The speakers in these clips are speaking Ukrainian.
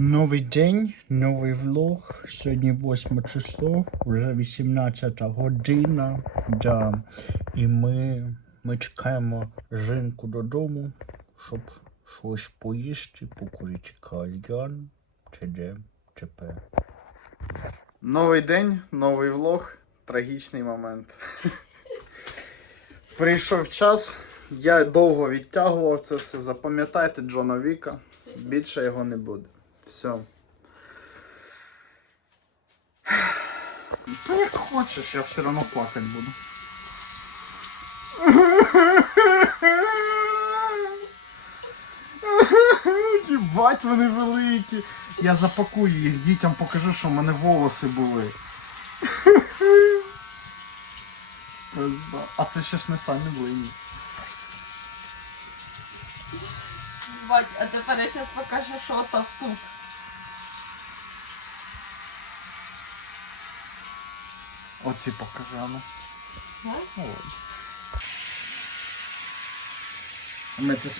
Новий день, новий влог. Сьогодні 8 число, вже 18 година. Да. І ми, ми чекаємо жінку додому, щоб щось поїсти, покурити кальян, чи де, ЧП. Новий день, новий влог, трагічний момент. Прийшов час, я довго відтягував це все. Запам'ятайте Джона Віка. Більше його не буде. Все. Та як хочеш, я все одно плакати буду. Їбать, вони великі. Я запакую їх дітям, покажу, що в мене волоси були. А це ще ж не самі блині. Бать, а тепер я зараз покажу, що там тут. Оці покажи, ану. Ну? Ладно. Ми це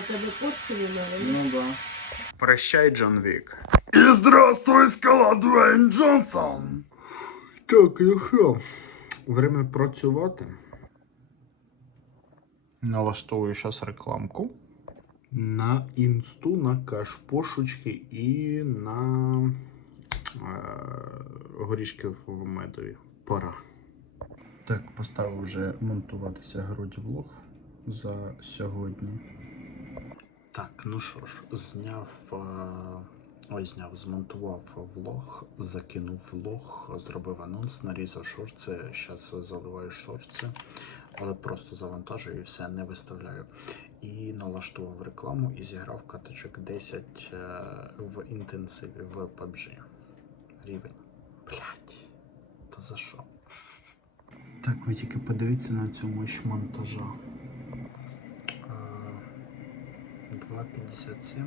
тебе порцію. Ну да. Прощай, Джон Вік. І здравствуй, скала Дуейн Джонсон. Так, ну що? Время працювати. Налаштовую зараз рекламку. На інсту, на кашпошечки і на е, горішки в медові. Пора. Так, поставив вже монтуватися грудь влог за сьогодні. Так, ну що ж, зняв. е, Ой, зняв, змонтував влог, закинув влог, зробив анонс, нарізав шорти. Зараз заливаю шорти, але просто завантажую і все не виставляю. І налаштував рекламу і зіграв каточок 10 е, в інтенсиві в PUBG. Рівень. Блять. Та за що? Так, ви тільки подивіться на цю мощь монтажа. Е, 2.57.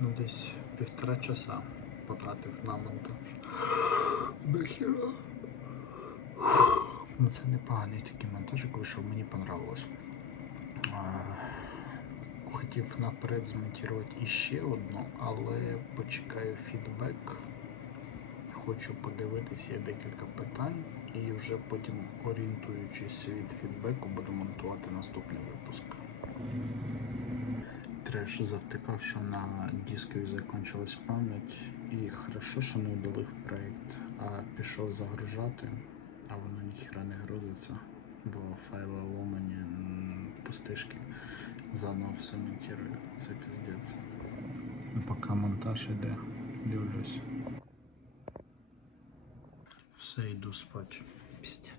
Ну, десь півтора часа потратив на монтаж. Нахера? Ну, Це непоганий такий монтажик вийшов, мені понравилось. Хотів наперед змонтувати іще одну, але почекаю фідбек. Хочу подивитися, декілька питань, і вже потім, орієнтуючись від фідбеку, буду монтувати наступний випуск. Треш завтикав, що на дискові закончилась пам'ять, і хорошо, що не удалив проєкт, а пішов загружати, а воно ніхіра не грузиться, бо файли ломані, пустишки. Заново все монтирую. Це піздець. Поки монтаж іде, дивлюсь. Все, йду спати. Піздець.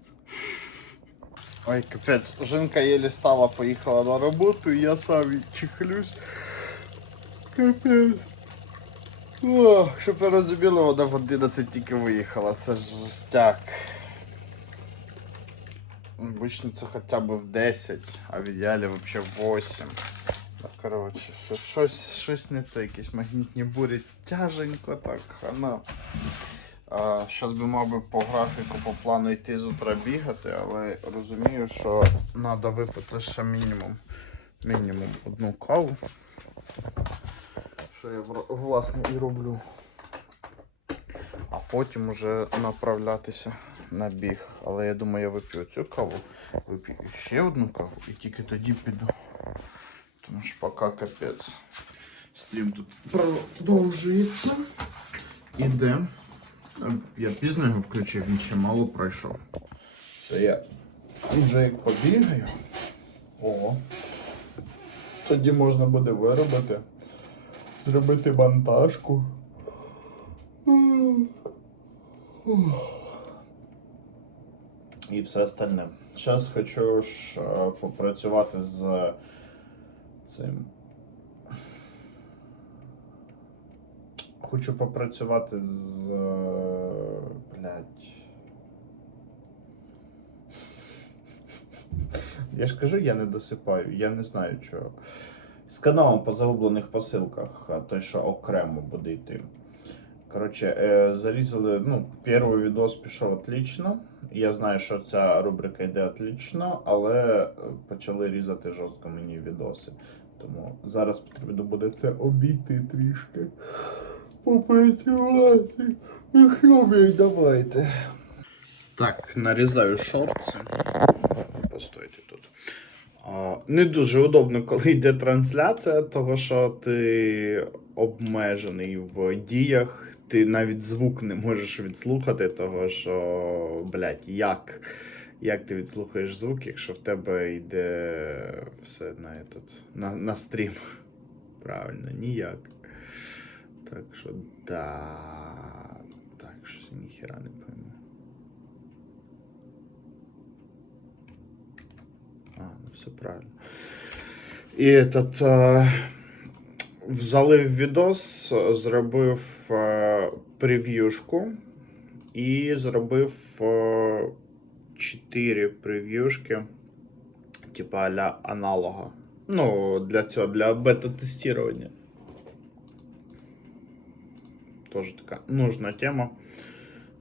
Ой, капець, жінка єлі стала, поїхала на роботу, я сам чихлюсь. Капець. О, щоб ви розуміли, вона в 11 тільки виїхала, це ж жестяк. Обично це хоча б в 10, а в ідеалі взагалі в 8. Ну, коротше, що- щось, щось не те, якісь магнітні бурі тяженько так, хана. Зараз би мав би по графіку, по плану йти з бігати, але розумію, що треба випити ще мінімум, мінімум одну каву. Що я власне і роблю. А потім уже направлятися на біг. Але я думаю, я вип'ю цю каву, вип'ю ще одну каву і тільки тоді піду. Тому що поки капець. Стрім тут продовжується. Іде. Я пізно його включив, він ще мало пройшов. Це я вже як побігаю. О. Тоді можна буде виробити, зробити монтажку. І все остальне. Зараз хочу ж е, попрацювати з цим. Хочу попрацювати з. е, Блядь. Я ж кажу, я не досипаю, я не знаю чого. З каналом по загублених посилках, той, що окремо буде йти. Коротше, е, зарізали, ну, перший відос пішов отлично. Я знаю, що ця рубрика йде отлично, але е, почали різати жорстко мені відоси. Тому зараз потрібно буде це обійти трішки. Попрацювати. Ну давайте. Так, нарізаю шорти. Постойте тут. Не дуже удобно, коли йде трансляція, того що ти обмежений в діях. Ти навіть звук не можеш відслухати, того що, блядь, як? Як ти відслухаєш звук, якщо в тебе йде все на, этот, на, на стрім? Правильно, ніяк. Так що да. Так, я ніхера не пойму. А, ну все правильно. І этот, е, залив відос, зробив е, прев'юшку і зробив е, 4 прев'юшки, типа а-ля аналога. Ну, для цього, для бета-тестування. Тоже така нужна тема.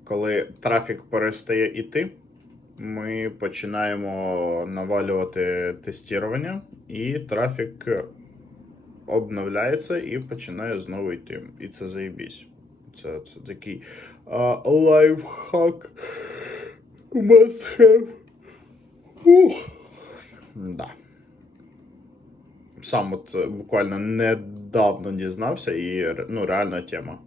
Коли трафік перестає йти, ми починаємо навалювати тестування, і трафік обновляється і починає знову йти. І це заєбісь. Це, це такий а, лайфхак. Must have. Ух. Да. Сам от буквально недавно дізнався, і ну, реальна тема.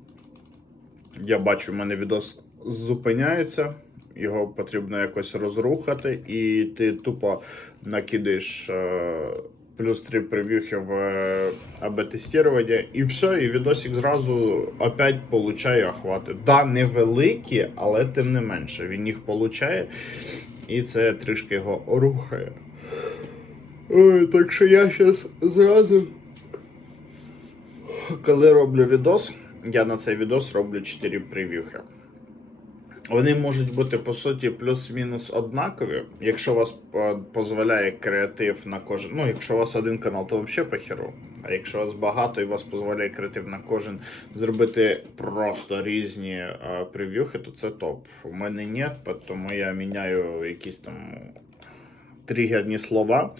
Я бачу, в мене відос зупиняється, його потрібно якось розрухати, і ти тупо накидаєш е, плюс 3 прев'юхи в е, АБ-тестування, і все, і відосик зразу опять получає охвати. Да, невеликі, але тим не менше. Він їх получає, і це трішки його рухає. Ой, так що я зараз зразу, коли роблю відос, я на цей відос роблю 4 прев'юхи. Вони можуть бути по суті плюс-мінус однакові, якщо вас е, дозволяє креатив на кожен. Ну, якщо у вас один канал, то взагалі похеру. А якщо вас багато і вас дозволяє креатив на кожен зробити просто різні е, прев'юхи, то це топ. У мене ні, тому я міняю якісь там тригерні слова,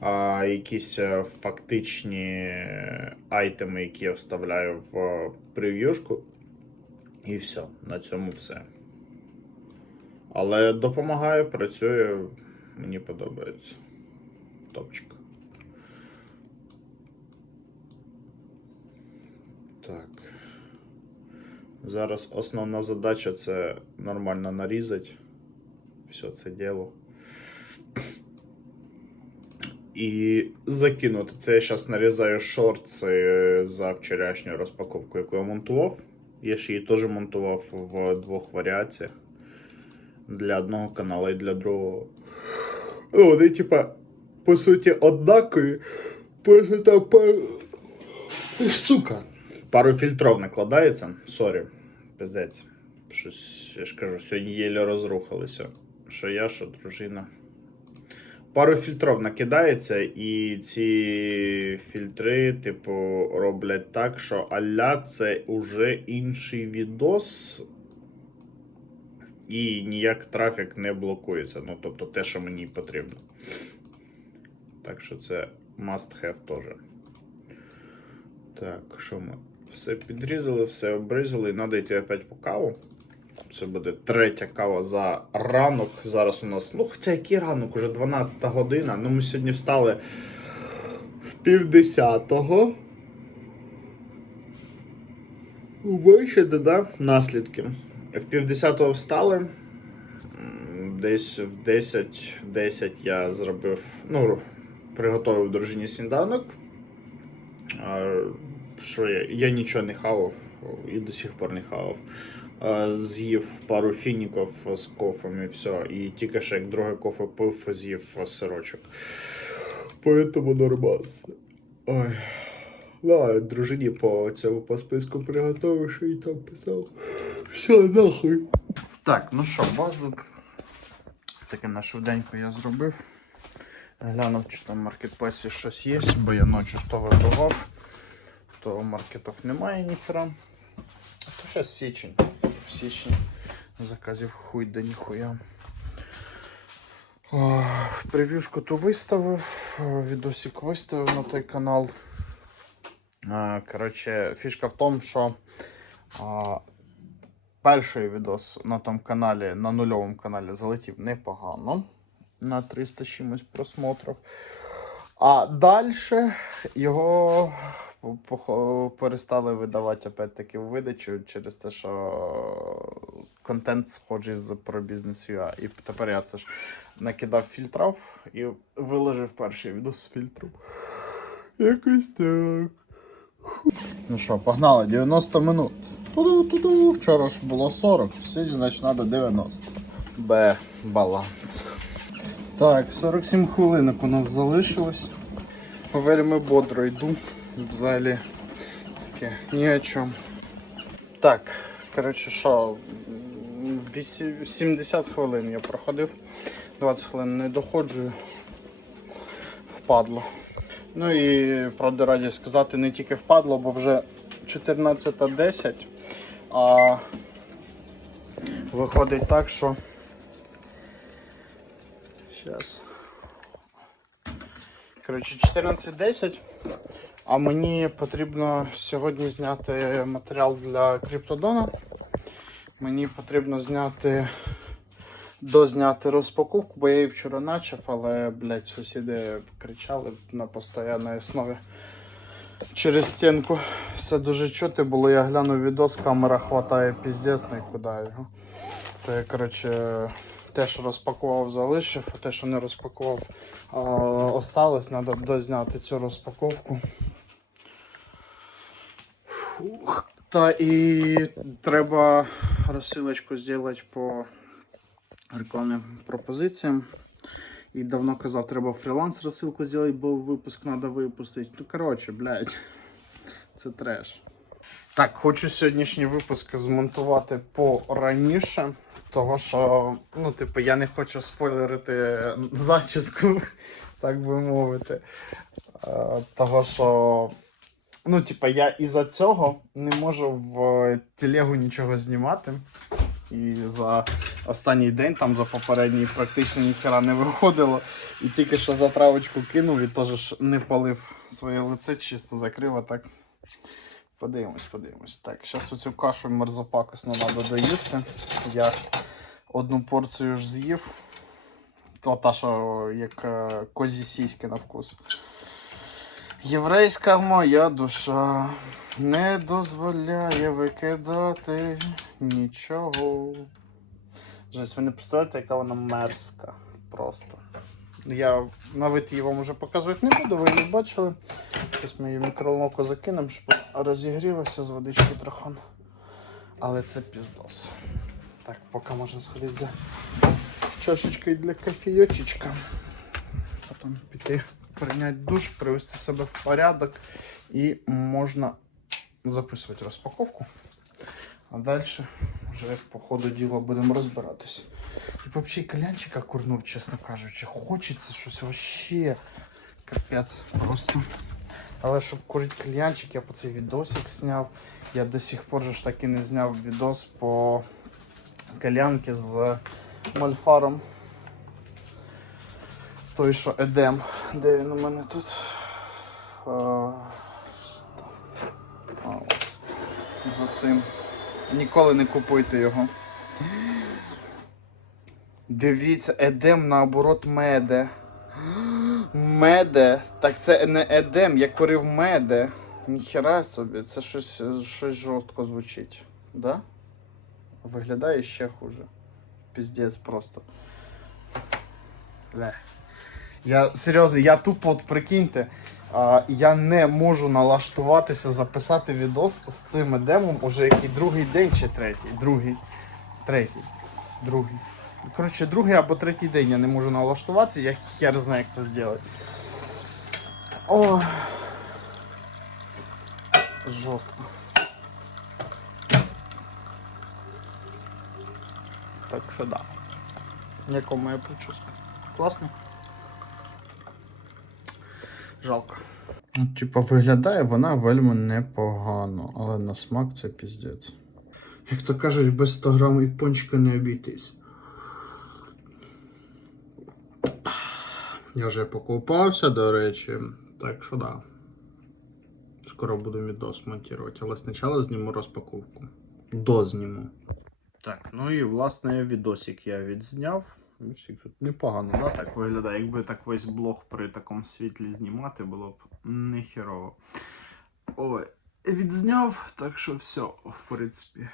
а якісь е, фактичні айтеми, які я вставляю в прев'юшку. І все, на цьому все. Але допомагає, працює, мені подобається. Топчик. Так. Зараз основна задача це нормально нарізати все це діло. І закинути. Це я зараз нарізаю шорти за вчорашню розпаковку, яку я монтував. Я ж її теж монтував в двох варіаціях. Для одного каналу і для другого. Ну, Вони, типа, по суті, однакові. Просто там пару. Сука. Пару фільтров накладається. Сорі. Пиздець. Щось, я ж кажу, сьогодні єлі розрухалися. Що я, що дружина. Пару фільтров накидається, і ці фільтри, типу, роблять так, що аля це уже інший відос, і ніяк трафік не блокується. Ну, тобто те, що мені потрібно. Так що це must have теж. Так, що ми? Все підрізали, все обрізали, і треба йти опять по каву. Це буде третя кава за ранок. Зараз у нас. Ну, хоча який ранок, уже 12 година. Ну, ми сьогодні встали в півдесятого. Бачите, да? Наслідки. В півдесятого встали. Десь в 10, 10 я зробив. Ну, приготував дружині сніданок. Що я? Я нічого не хавав і до сих пор не хавав. Е, З'їв пару фініків з кофем і все. І тільки ще як друге кофе пив, з'їв сирочок. Поэтому нормас. Ой. Да, дружині по цьому по списку приготував, що і там писав. Все, нахуй. Так, ну що, базу. Таке на швиденько я зробив. Глянув, чи там в маркетплейсі щось є, бо я ночі то вибивав, то маркетів немає ніхера. То зараз січень. В січні заказів хуй да ніхуя. Прев'юшку ту виставив, відосик виставив на той канал. Коротше, фішка в тому, що перший відос на тому каналі, на нульовому каналі, залетів непогано. На 300 з чимось просмотрів. А далі його перестали видавати опять-таки в видачу через те, що контент схожий з про бізнес І тепер я це ж накидав фільтрав і виложив перший відос з фільтру. Якось так. Ну що, погнали, 90 минут. Ту-ду-ту-ду. Вчора ж було 40, сьогодні, значить, треба 90. Б. Баланс. Так, 47 хвилинок у нас залишилось. Вельми бодро йду. Взагалі таке ні о чому. Так, коротше, що, 70 хвилин я проходив. 20 хвилин не доходжу. Впадло. Ну і правда раді сказати, не тільки впадло, бо вже 14.10. А виходить так, що. Зараз. Коротше, 14.10. А мені потрібно сьогодні зняти матеріал для Криптодона. Мені потрібно зняти дозняти розпаковку, бо я її вчора почав, але, блядь, сусіди кричали на постійній основі. Через стінку все дуже чути було. Я глянув відос, камера хватає піздець, ну і куди його. То я, коротше, те, що розпакував, залишив, а те, що не розпакував, осталось. Треба дозняти цю розпаковку. Фух. Та і треба розсилочку зробити по рекламним пропозиціям. І давно казав, треба фріланс розсилку зробити, бо випуск треба випустити. Ну, коротше, блядь, це треш. Так, хочу сьогоднішній випуск змонтувати пораніше. Того що, ну, типу, я не хочу спойлерити зачіску, так би мовити. Е, Того що, ну, типу, я із-за цього не можу в телегу нічого знімати. І за останній день, там за попередній, практично ніхера не виходило. І тільки що заправочку кинув і теж не палив своє лице, чисто закрив, а так. Подивимось, подивимось. Так, зараз оцю кашу мерзопакосну треба доїсти. Я одну порцію ж з'їв. То та, що як е, козі сіськи на вкус. Єврейська моя душа не дозволяє викидати нічого. Жесть, ви не представляєте, яка вона мерзка. Просто. Я навіть її вам вже показувати не буду, ви її бачили. Зараз ми її в мікроволновку закинемо, щоб розігрілася з водички трохи. Але це піздос. Так, поки можна сходити за чашечкою для кофійочечка. Потім піти прийняти душ, привести себе в порядок і можна записувати розпаковку. А далі вже по ходу діла будемо розбиратися. І взагалі калянчика курнув, чесно кажучи. Хочеться щось вообще капець просто. Але щоб курити кальянчик, я по цей відосик зняв. Я до сих пор ж таки не зняв відос по калянки з мольфаром. Той, що Едем. Де він у мене тут? А. За цим. Ніколи не купуйте його. Дивіться, Едем наоборот меде. Меде. Так це не Едем, я курив меде. Ніхера собі, це щось, щось жорстко звучить. Да? Виглядає ще хуже. Піздець просто. Бля. Я серйозно, я тупо от прикиньте. А, я не можу налаштуватися записати відос з цим едемом уже який другий день чи третій. Другий. Третій. Другий. Коротше, другий або третій день я не можу налаштуватися, я хер знаю, як це зробити. О. Жорстко. Так що да. Яка моя прическа. Класно. Жалко. Ну, типа, виглядає вона вельми непогано, але на смак це піздець. Як то кажуть, без 100 грам і пончика не обійтись. Я вже покупався, до речі, так що да. Скоро буду відос монтувати, але спочатку зніму розпаковку. Дозніму. Так, ну і власне відосик я відзняв. Тут непогано, да, так виглядає. Якби так весь блог при такому світлі знімати, було б нехерово. Ой, відзняв, так що все, в принципі.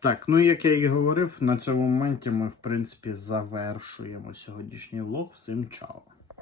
Так, ну як я і говорив, на цьому моменті ми, в принципі, завершуємо сьогоднішній влог. Всім чао.